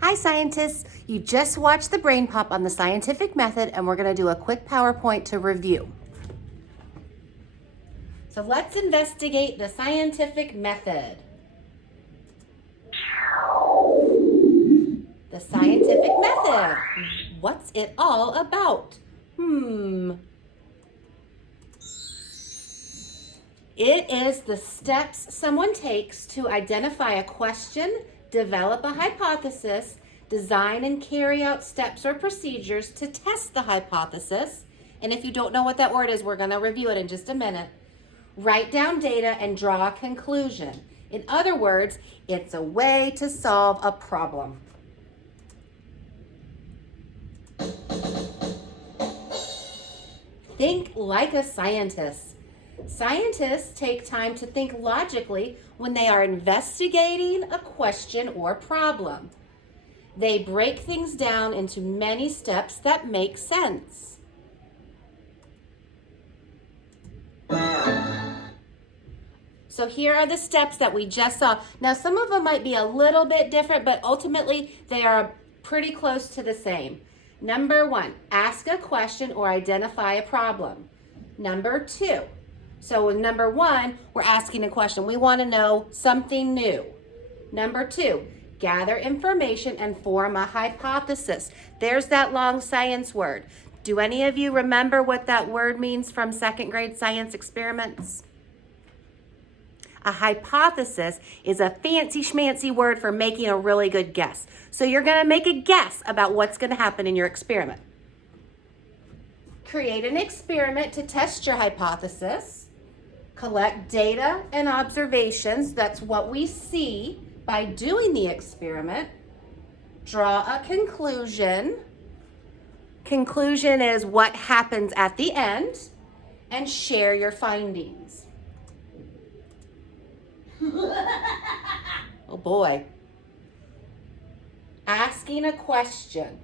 Hi scientists, you just watched the brain pop on the scientific method and we're going to do a quick PowerPoint to review. So let's investigate the scientific method. The scientific method. What's it all about? It is the steps someone takes to identify a question, develop a hypothesis, design and carry out steps or procedures to test the hypothesis. And if you don't know what that word is, we're going to review it in just a minute. Write down data and draw a conclusion. In other words, it's a way to solve a problem. Think like a scientist. Scientists take time to think logically when they are investigating a question or problem. They break things down into many steps that make sense. So here are the steps that we just saw. Now some of them might be a little bit different, but ultimately they are pretty close to the same. Number 1, ask a question or identify a problem. Number 2, so with number 1, we're asking a question. We want to know something new. Number 2, gather information and form a hypothesis. There's that long science word. Do any of you remember what that word means from 2nd grade science experiments? A hypothesis is a fancy schmancy word for making a really good guess. So you're going to make a guess about what's going to happen in your experiment. Create an experiment to test your hypothesis. Collect data and observations. That's what we see by doing the experiment. Draw a conclusion. Conclusion is what happens at the end. And share your findings. Oh boy. Asking a question.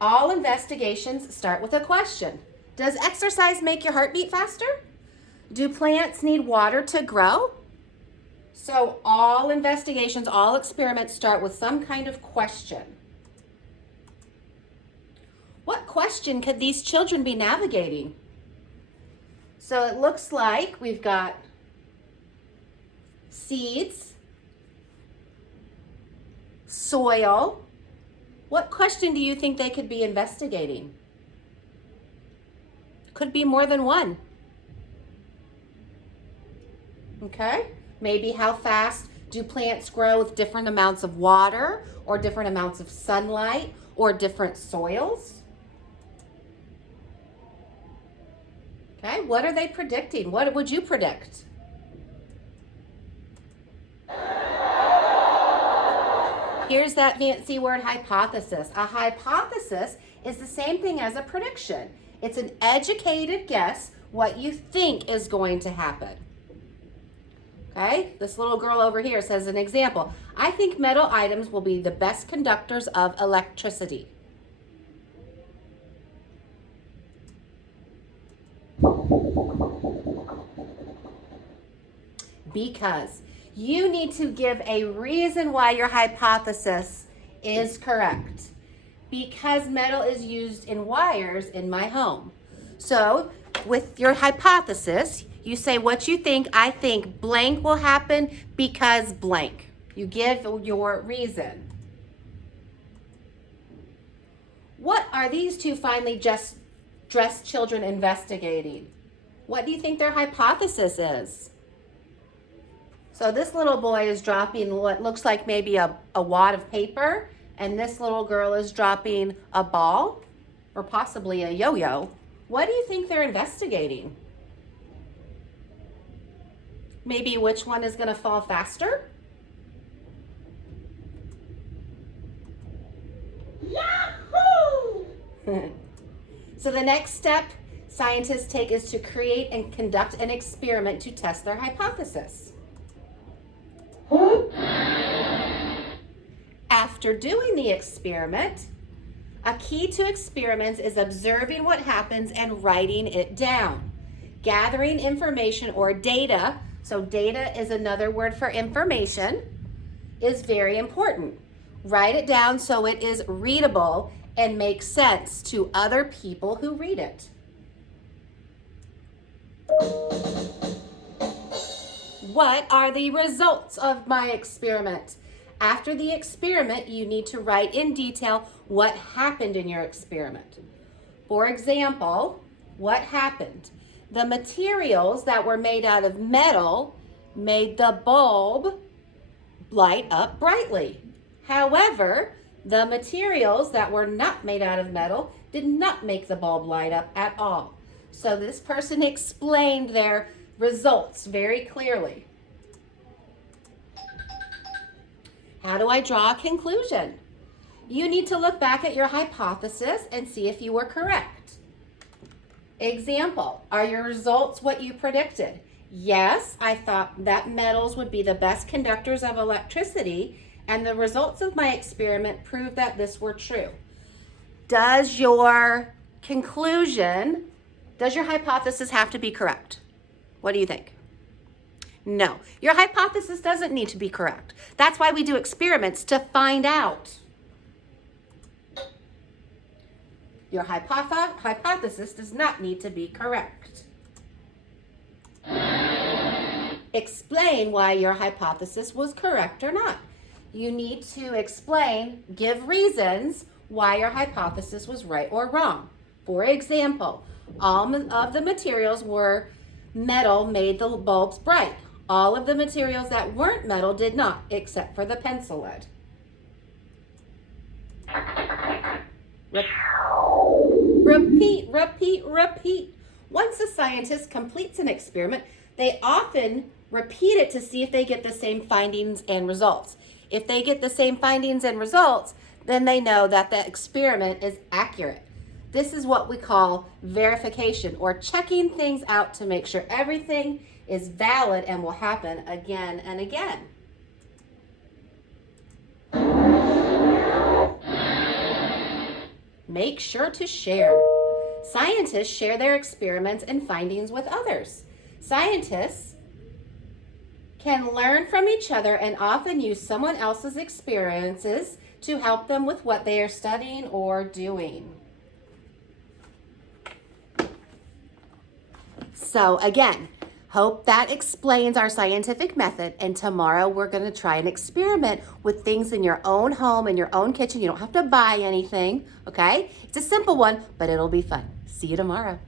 All investigations start with a question. Does exercise make your heart beat faster? Do plants need water to grow? So all investigations, all experiments start with some kind of question. What question could these children be navigating? So it looks like we've got seeds, soil. What question do you think they could be investigating? Could be more than one. Okay, maybe how fast do plants grow with different amounts of water or different amounts of sunlight or different soils? Okay, what are they predicting? What would you predict? Here's that fancy word, hypothesis. A hypothesis is the same thing as a prediction. It's an educated guess what you think is going to happen. Okay, this little girl over here says an example. I think metal items will be the best conductors of electricity. Because you need to give a reason why your hypothesis is correct. Because metal is used in wires in my home. So with your hypothesis, you say what you think. I think blank will happen because blank. You give your reason. What are these two finely just dressed children investigating? What do you think their hypothesis is? So this little boy is dropping what looks like maybe a wad of paper, and this little girl is dropping a ball or possibly a yo-yo. What do you think they're investigating? Maybe which one is going to fall faster? Yahoo! So the next step scientists take is to create and conduct an experiment to test their hypothesis. After doing the experiment, a key to experiments is observing what happens and writing it down. Gathering information or data, so data is another word for information, is very important. Write it down so it is readable and makes sense to other people who read it. What are the results of my experiment? After the experiment, you need to write in detail what happened in your experiment. For example, what happened? The materials that were made out of metal made the bulb light up brightly. However, the materials that were not made out of metal did not make the bulb light up at all. So this person explained their results very clearly. How do I draw a conclusion? You need to look back at your hypothesis and see if you were correct. Example, are your results what you predicted? Yes, I thought that metals would be the best conductors of electricity, and the results of my experiment proved that this were true. Does your hypothesis have to be correct? What do you think? No, your hypothesis doesn't need to be correct. That's why we do experiments, to find out. Your hypothesis does not need to be correct. Explain why your hypothesis was correct or not. You need to explain, give reasons why your hypothesis was right or wrong. For example, all of the materials were metal made the bulbs bright. All of the materials that weren't metal did not, except for the pencil lead. Repeat, repeat, repeat. Once a scientist completes an experiment, they often repeat it to see if they get the same findings and results. If they get the same findings and results, then they know that the experiment is accurate. This is what we call verification, or checking things out to make sure everything is valid and will happen again and again. Make sure to share. Scientists share their experiments and findings with others. Scientists can learn from each other and often use someone else's experiences to help them with what they are studying or doing. So again, hope that explains our scientific method, and tomorrow we're going to try an experiment with things in your own home, in your own kitchen. You don't have to buy anything, okay? It's a simple one, but it'll be fun. See you tomorrow.